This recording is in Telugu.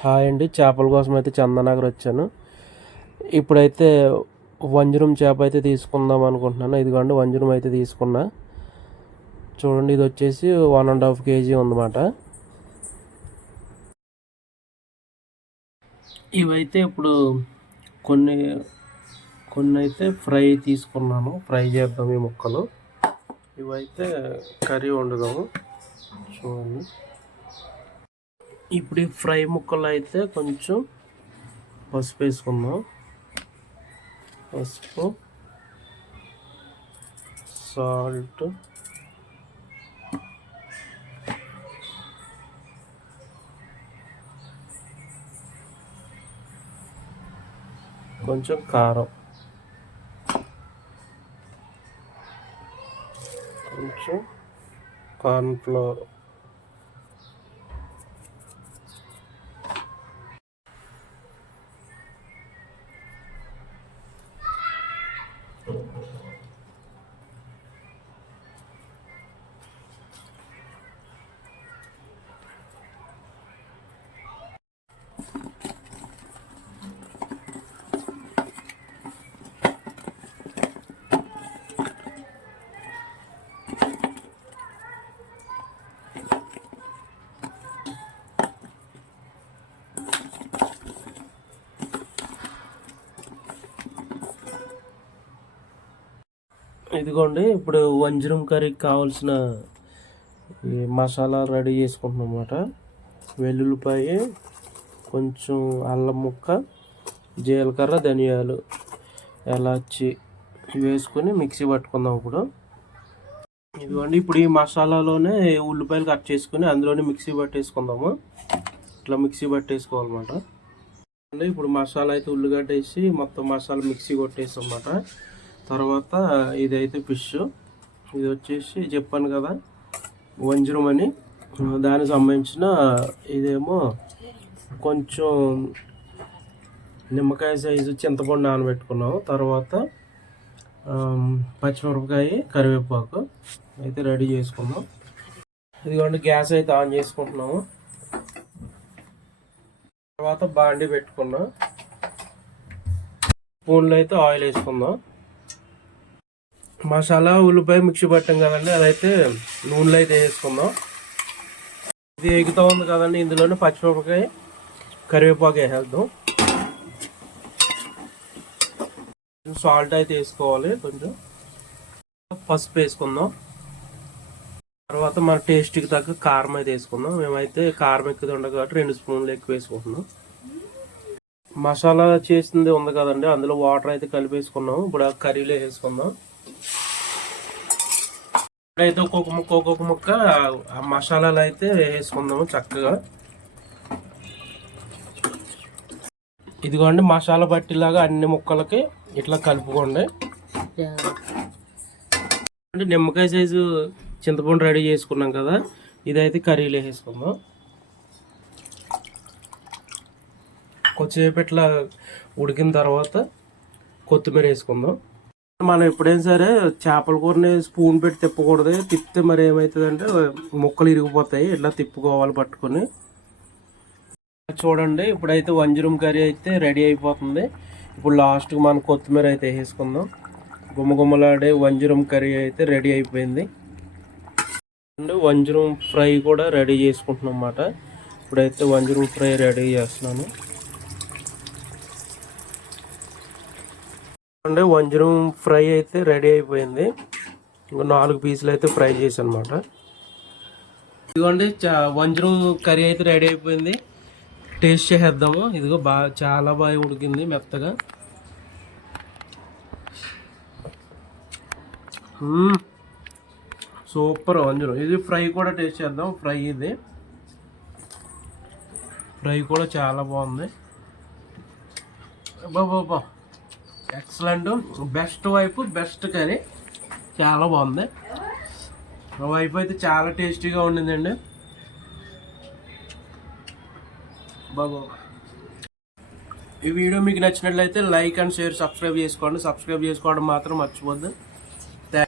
హాయ్ అండి. చేపల కోసం అయితే చందానగర్ వచ్చాను. ఇప్పుడైతే వంజరం చేప అయితే తీసుకుందాం అనుకుంటున్నాను. ఇదిగోండి వంజరం అయితే తీసుకున్నా. చూడండి, ఇది వచ్చేసి 1.5 kg ఉందన్నమాట. ఇవైతే ఇప్పుడు కొన్ని అయితే ఫ్రై తీసుకున్నాను. ఫ్రై చేద్దాం ఈ ముక్కలు. ఇవైతే కర్రీ వండుదాము. చూడండి, ఇప్పుడు ఈ ఫ్రై ముక్కలు అయితే కొంచెం పసుపు వేసుకుందాం. పసుపు, సాల్ట్, కొంచెం కారం, కొంచెం కార్న్ఫ్లోర్, ఇదిగోండి. ఇప్పుడు వంజరం కర్రీకి కావాల్సిన మసాలా రెడీ చేసుకుంటున్నాం అన్నమాట. వెల్లుల్లిపాయ, కొంచెం అల్లం ముక్క, జీలకర్ర, ధనియాలు, ఎలాచి వేసుకొని మిక్సీ పట్టుకుందాం. ఇదిగోండి, ఇప్పుడు ఈ మసాలాలోనే ఉల్లిపాయలు కట్ చేసుకుని అందులోనే మిక్సీ పట్టేసుకుందాము. ఇట్లా మిక్సీ పట్టేసుకోవాలన్నమాట. ఇప్పుడు మసాలా అయితే ఉల్లిగడ్డ వేసి మొత్తం మసాలా మిక్సీ కొట్టేసి అన్నమాట. తర్వాత ఇదైతే ఫిష్, ఇది వచ్చేసి చెప్పాను కదా వంజరం అని, దానికి సంబంధించిన ఇదేమో కొంచెం నిమ్మకాయ సైజు చింతపండు నానబెట్టుకున్నాము. తర్వాత పచ్చిమిరపకాయ, కరివేపాకు అయితే రెడీ చేసుకుందాం. ఇదిగోండి, గ్యాస్ అయితే ఆన్ చేసుకుంటున్నాము. తర్వాత బాండి పెట్టుకున్నాం. స్పూన్లో అయితే ఆయిల్ వేసుకుందాం. మసాలా ఉల్లిపాయ మిక్సీ పట్టాం కదండి, అదైతే నూనెలో అయితే వేసుకుందాం. ఇది ఎగుతూ ఉంది కదండి, ఇందులోనే పచ్చిమిరపకాయ, కరివేపాకు వేసేద్దాం. సాల్ట్ అయితే వేసుకోవాలి. కొంచెం పసుపు వేసుకుందాం. తర్వాత మన టేస్ట్కి తగ్గ కారం అయితే వేసుకుందాం. మేమైతే కారం ఎక్కువ ఉండదు కాబట్టి 2 స్పూన్లు ఎక్కువ వేసుకుంటున్నాం. మసాలా చేసింది ఉంది కదండి, అందులో వాటర్ అయితే కలిపేసుకున్నాం. ఇప్పుడు ఆ కర్రీలో వేసుకుందాం. అయితే ఒక్కొక్క ముక్క ఆ మసాలాలు అయితే వేసుకుందాము చక్కగా. ఇదిగోండి, మసాలా పట్టిలాగా అన్ని ముక్కలకి ఇట్లా కలుపుకోండి. నిమ్మకాయ సైజు చింతపండు రెడీ చేసుకున్నాం కదా, ఇదైతే కర్రీలో వేసుకుందాం. కొద్దిసేపు ఇట్లా ఉడికిన తర్వాత కొత్తిమీర వేసుకుందాం. మనం ఎప్పుడైనా సరే చేపల కూరని స్పూన్ పెట్టి తిప్పకూడదు. తిప్పితే మరి ఏమవుతుందంటే ముక్కలు ఇరిగిపోతాయి. ఇట్లా తిప్పుకోవాలి పట్టుకొని. చూడండి, ఇప్పుడైతే వంజరం కర్రీ అయితే రెడీ అయిపోతుంది. ఇప్పుడు లాస్ట్కి మనం కొత్తిమీర అయితే వేసుకుందాం. గుమ్మగుమ్మలాడే వంజరం కర్రీ అయితే రెడీ అయిపోయింది. వంజరం ఫ్రై కూడా రెడీ చేసుకుంటున్నాం అన్నమాట. ఇప్పుడైతే వంజరం ఫ్రై రెడీ చేస్తున్నాను. వంజరం ఫ్రై అయితే రెడీ అయిపోయింది. 4 పీసులు అయితే ఫ్రై చేశాను అనమాట. ఇదిగోండి, వంజరం కర్రీ అయితే రెడీ అయిపోయింది. టేస్ట్ చేసేద్దాము. ఇదిగో చాలా బాగా ఉడికింది మెత్తగా. సూపర్ వంజరం. ఇది ఫ్రై కూడా టేస్ట్ చేద్దాం. ఫ్రై కూడా చాలా బాగుంది. బాబా, ఎక్సలెంట్. బెస్ట్ వైపు బెస్ట్ కర్రీ, చాలా బాగుంది. వైపు అయితే చాలా టేస్టీగా ఉండిందండి. బాబా, ఈ వీడియో మీకు నచ్చినట్లయితే లైక్ అండ్ షేర్, సబ్స్క్రైబ్ చేసుకోండి. సబ్స్క్రైబ్ చేసుకోవడం మాత్రం మర్చిపోద్దు.